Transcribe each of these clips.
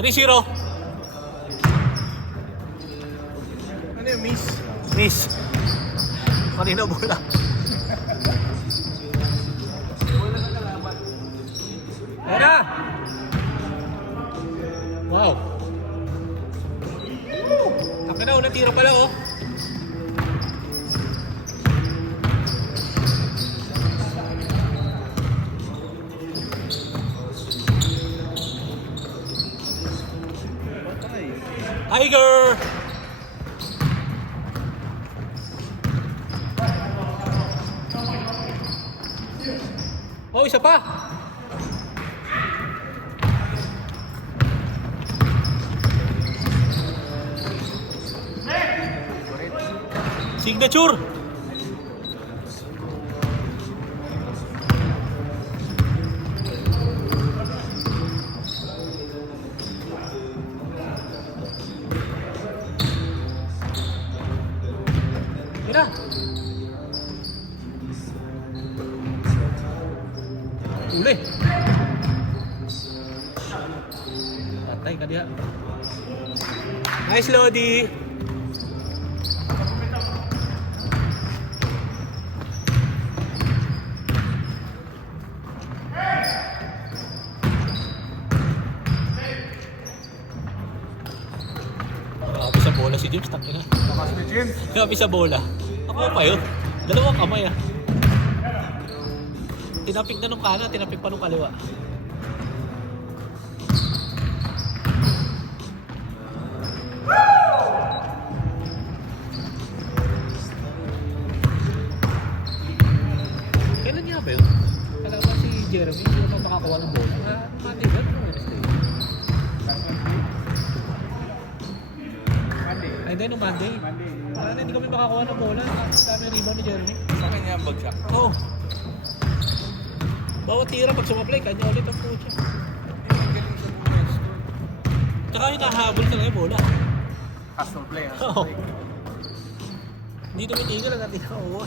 3-0. Ano yung miss? Miss. Kanina bola. Ayan na! Wow. Taka na, unang tiro pala oh. Tiger! Oh, isa pa! Signature! Mira! Uli! Patay ka diha. Nice, Lodi! Grabe sa bola si James, takin na. Bakas ni James. Grabe sa bola. Ako pa yun. Dalawang kamay ah. Tinapik na nung kanan, tinapik pa nung kaliwa. Kailan niya ba yun? Kalaban si Jeremy, hindi naman makakuha ng bola. Monday ba? Wednesday? Ay, hindi, nung Monday. Parang hindi kami makakuha ng bola. Dami rebound ni Jeremy. Sa kanya ang bagsak. Oo. Bawat tira pag sumaplay, kanya ulit ang pucha. Tsaka yung nahabol talaga yung bola. Hustle play, Oo. Hindi tumitigil ang natin ako.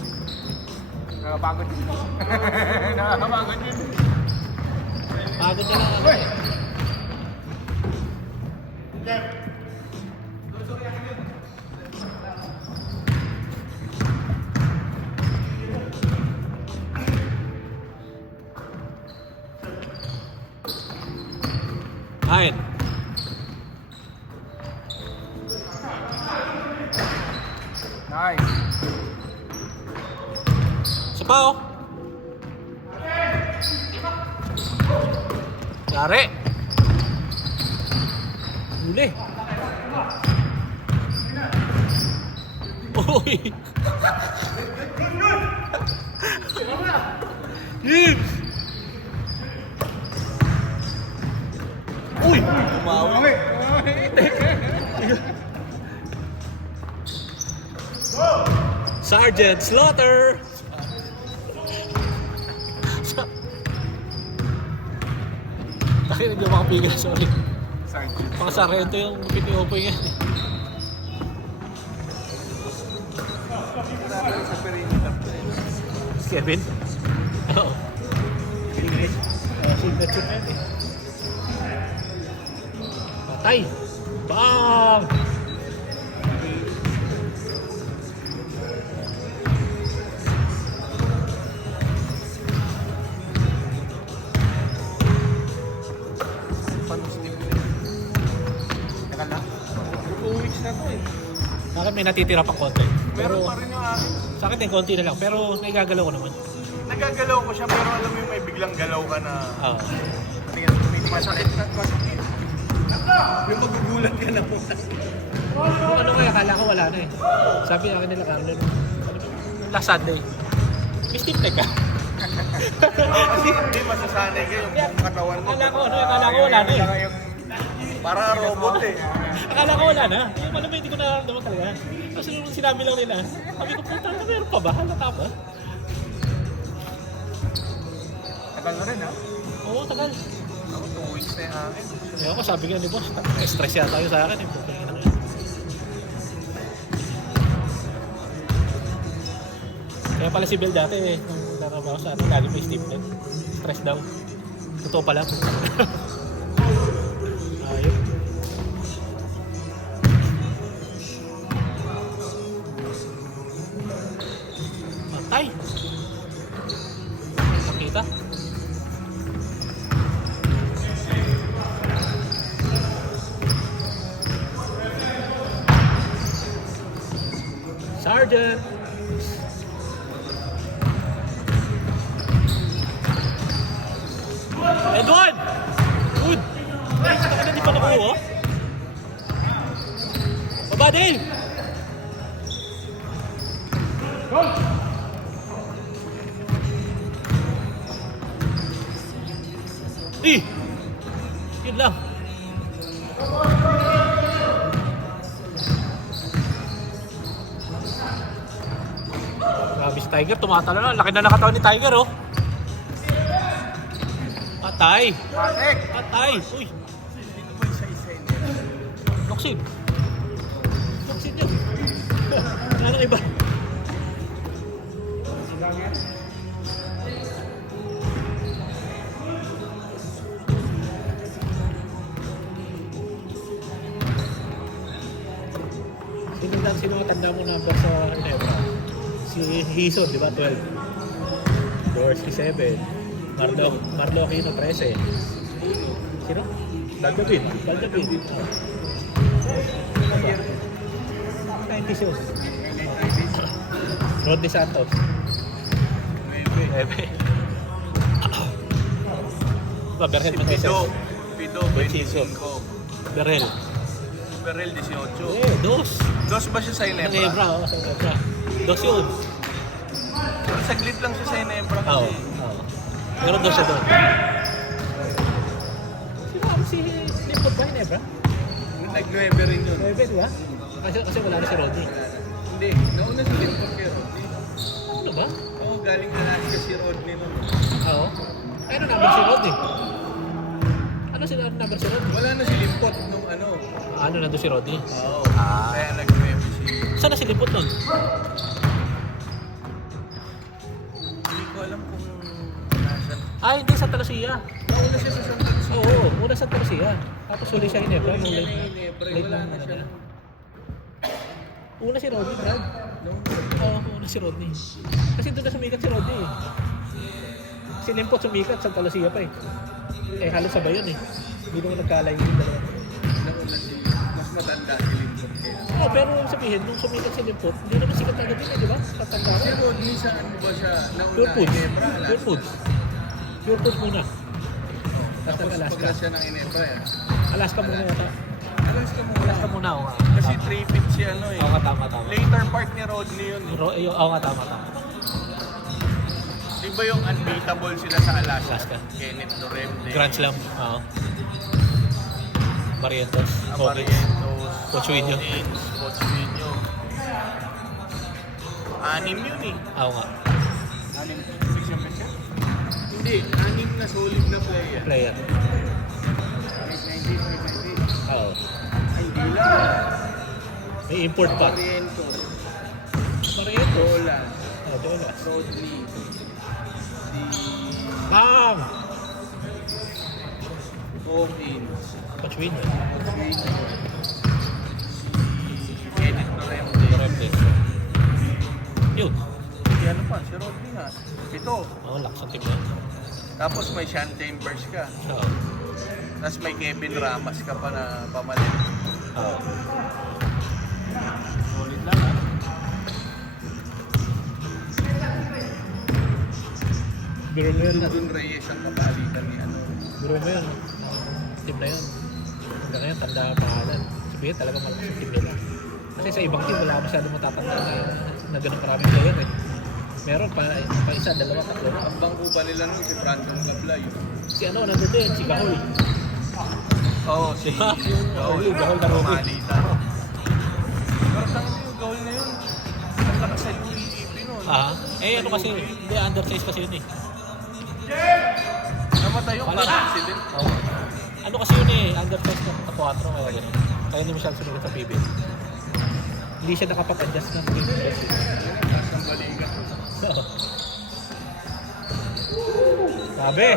Nakapagod yun. Nakapagod yun. Pagod ka lang ako eh. Ayan. Nice. Isa pa oh. Yari. Huli. Uy. Gibbs. Uy. Umawi. Sergeant Slaughter. Takit hindi ako makapigil, sorry. Pang Sargento yung piniopo yan. Kevin? Oo. Signature na yun eh. Patay! Bang! Teka lang. 2 weeks na to eh. Sa akin may natitira pang konti. Meron pa rin yung akin. Sa akin din konti na lang, pero naigagalaw ko naman. Nagagalaw ko siya pero alam mo yung may biglang galaw ka na Oo. may masakit na masakit. Yung magugulat ka na po. Kung ano kaya, akala ko wala na eh. Sabi akin nila Carlo, last Sunday, may stiff leg ka. Kasi hindi masasanay ka yung buong katawan mo. Akala ko wala na eh. Saka yung para robot eh. Akala ko wala na. Yung alam mo, hindi ko nararamdaman talaga. Kasi nung sinabi lang nila, sabi ko, puta na, meron pa ba? Halata ba? Tagal na rin ha? Oo, tagal. Ako 2 weeks na yung akin. Kaya ako sabi nga ni boss, stress yata tayo sa akin eh. Putang ina nga. Kaya pala si Bel dati eh, nung narabaho sa atin, lagi may stiff leg. Stress daw. Totoo pala. Ayun. dyan. Edward! Good! Ay, saka ka na di pa nakuha. Baba din! Eh! Yun lang. Grabe si Tiger, tumatalo na. Laki na nakatawan ni Tiger, oh. Patay. Patek! Patay. Uy, Dito ba yung isa-isa yun? Loksin. Loksin yun. Wala nang iba. Sino ang tanda mo number sa Nebra? Si Hison, di ba? 12. Dorsky 7. Marloquino 13. Sino? Baldabin. Ano ba? 90 yun. Rodney Santos. 9. Ba, Berhel Manteses. Pido, Benchiso. 25. Berhel. Berel, 18. Dos. Dos ba siya sa Sa Inebra? Nebra, oh, sa Nebra. Dos yun. Pero saglit lang siya sa Inebra Oo. kasi. Meron dos siya doon. Si Limpot ba, Nebra? Nag-9 rin yun. 9, di ba? Kasi wala na si Rodney. Hindi, nauna si Limpot kay Rodney. Ano ba? Oo, galing na Alaska si Rodney nun. Oo. Ano number si Rodney? Ano sila number si Rodney? Wala na si Limpot nung ano. Ano nandun si Rodney? Oo. Ah. Kaya nag-9 si... Saan na si Limpot nun? Hindi ko alam kung nasan. Ah, hindi sa Talasia. Nauna siya sa Santa Cruz. Oo, una sa Talasia. Tapos uli siya Hinebra. Hindi Late, na Inebra. late Wala ng na ano siya. niya. Una si Rodney, Brad. Oo, una si Rodney. Kasi doon na sumikat si Rodney eh. Si Limpot sumikat sa Talasia pa eh. Eh, halos sabay yun eh. Hindi naman nagkalay yung dalawa. Nauna si... Mas matanda si Limpot kaya. Oh, pero sabihin, nung sumikat si Limpot, hindi naman sikat agad yun eh, di ba? Tatanda Si ko. Rodney saan ba siya? Nauna Pure Foods. Inebra, Pure Alaska. Foods. Pure Foods muna. Tapos Tapos nag-Alaska. pagla siya ng Inebra yan. Alaska muna yata. Alaska muna. Alaska muna ako nga. Kasi 3 feet si ano eh. Oo nga, tama. Later part ni Rodney yun. Oo nga, tama. Di ba yung unbeatable sila sa Alaska? Alaska. Kenneth Doremde. Grand Slam. Oo. Barrientos. Hawkins. Aparientos. Pochuino. Pochuino. Anim yun eh. Oo nga. Anim. 6 yung siya? Hindi. Anim na solid na player. Player. 590. Oo. Ay, hindi lang. May import pa. Aparientos. Barrientos. Dolan. Oh, Dola. Rodney. Si... Bang! Hawkins. Pochuino. Pochuino. Si Kenneth Doremde. Doremde. Yun. Si ano pa? Si Rodney nga. Ito. Oo, lakas ang team na. Tapos may Sean Chambers ka. Oo. Tapos may Kevin Ramas ka pa na pamalit. Oo. Solid lang ha. Biro mo yun. Dun Reyes ang kapalitan ni ano. Biro mo yun. Team na yun. Hanggang ngayon, tanda ang pangalan. Sabihin talaga malakas ang team nila. Kasi sa ibang team, wala masyadong matatanda na ganun maraming player eh. Meron pa isa, dalawa, tatlo. Ang bangko pa nila nun si Brandon Gablay. Si ano, nandun din, si Gahol. Oo, si Gahol na Robin. Pamalitan. Pero tangan yung Gahol na yun. Ang lakas sa UEP nun. Eh ano kasi, hindi, undersize kasi yun eh. Namatay yung Wala. car accident. Oo. Ano kasi yun eh, undersize na 4, kaya gano'n. Kaya hindi masyadong sumigat sa PB. Hindi siya nakapag-adjust ng PB. Yan ang taas ng balikat. Sabi!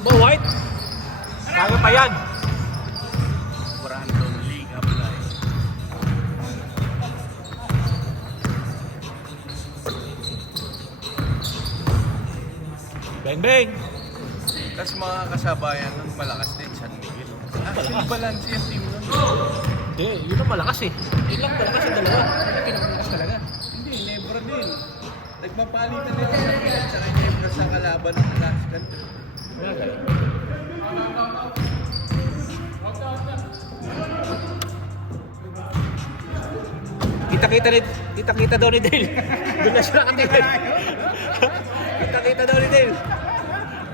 Bo White! Kaya pa yan! Brandon Lee Gablay. Bang bang! Tapos mga kasabayan nun, malakas din San Miguel. Actually, Malakas. balance yung team nun. Hindi, yun ang malakas eh. Yun lang malakas yung dalawa. Yun ang pinakamalakas talaga. Hindi, Nebra din. Nagpapalitan din San Miguel at saka Nebra sa kalaban ng last country. Bagay. Kita-kita daw ni Dale. Doon na siya nakatingin. Kita-kita daw ni Dale.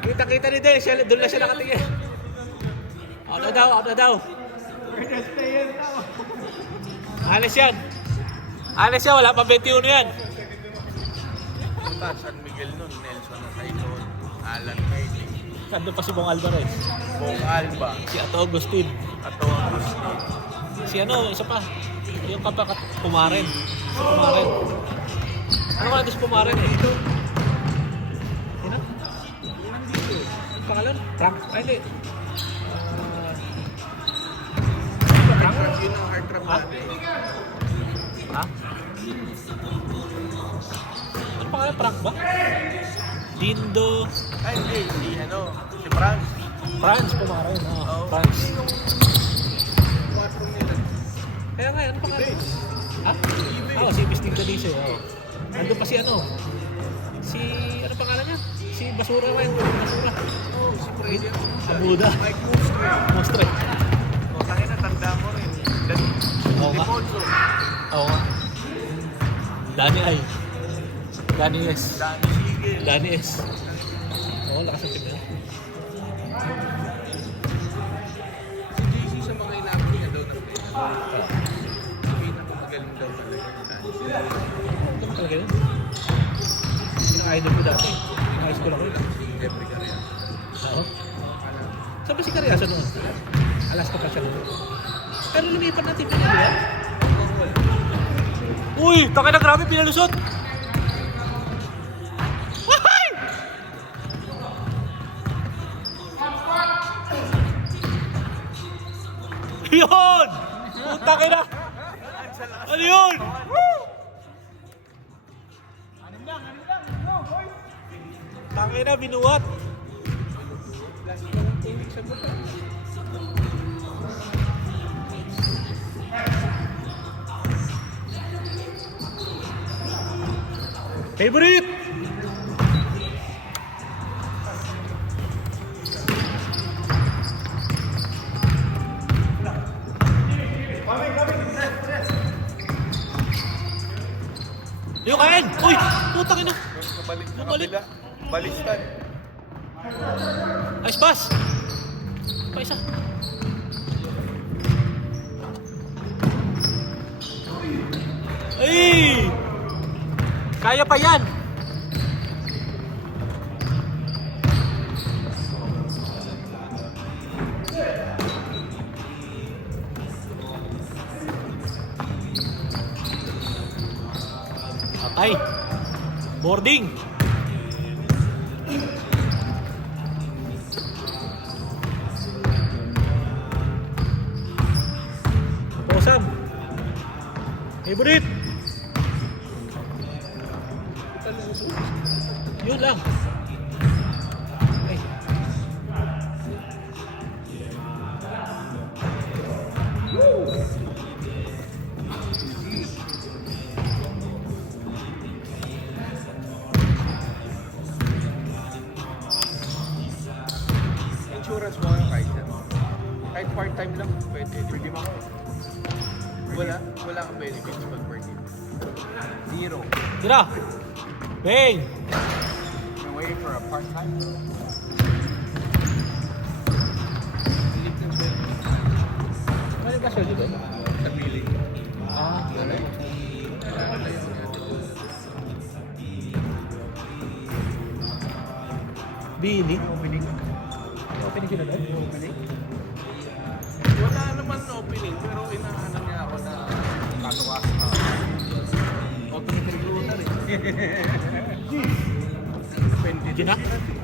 Kita-kita ni Dale, doon na siya nakatingin. Out na daw. Alis yan. Wala pa 21 yan. Punta, San Miguel nun, Nelson Sailon, Alan Bailey, Nandun pa si Bong Alvarez. Bong Alba, Si Ato Agustin. at Agustin. Si isa pa. Yung kapakat Pumaren. Si Pumaren. Ano nga ito si Pumaren eh? Sino? Ang pangalan? Frank? Ay, hindi. Frank? Yun ang hard trap Ha? natin. Ha? Ano pangalan? Frank ba? Dindo. Ay, hindi. Si Franz. France Pumaren. Oo. France. Yung 4 nila. Kaya nga, ano pangalan? Ibig. Ha? Oo, si Bisting Cadice. Oo. Nandun pa si ano pangalan niya? Si Basura ba yun? Basura. Oh, si Freddy. Abuda. Mike Mustre. Mostre. O, tayo na, tanda mo rin. Oo nga. Defonso. Oo nga. Dani S. Danny Sigel. Dani S. Oo, lakas ang team niya. Si JC sa mga inabot niya daw ng player. Pinakamagaling daw talaga. Ano ba talaga yun? Yung idol ko dati. Yung high school ako yun. Si Jeffrey Carrias. Oo. Saan ba si Cariaso noon? Alaska pa siya noon. Pero lumipat na team niya, di ba? Uy! Taka na grabe, pinalusot! Wahay! Yun! Putang ina! Ano yun? Tangin na, binuhat! Favorite! Yung kain! Uy! Putang ina! Kabalik sa Bumalik. kabila. Balistan. Ice pass! Pa isa. Ay! Kaya pa yan! Patay! Boarding! Posam! Favorite! Yun lang. Ay. Insurance mo yung kahit yan. Kahit part-time lang, pwede. Pwede mo. Wala kang benefits pag part-time. Zero. Tira! Bang! You're waiting for a part-time? Ano yung kasyo dito? Sa billing. Ah, Billy? Opening? Opening sila doon? Opening? Wala naman opening, pero inahanap niya ako na kaso-kaso na. Opening recruiter eh. Depende Gina? din sila.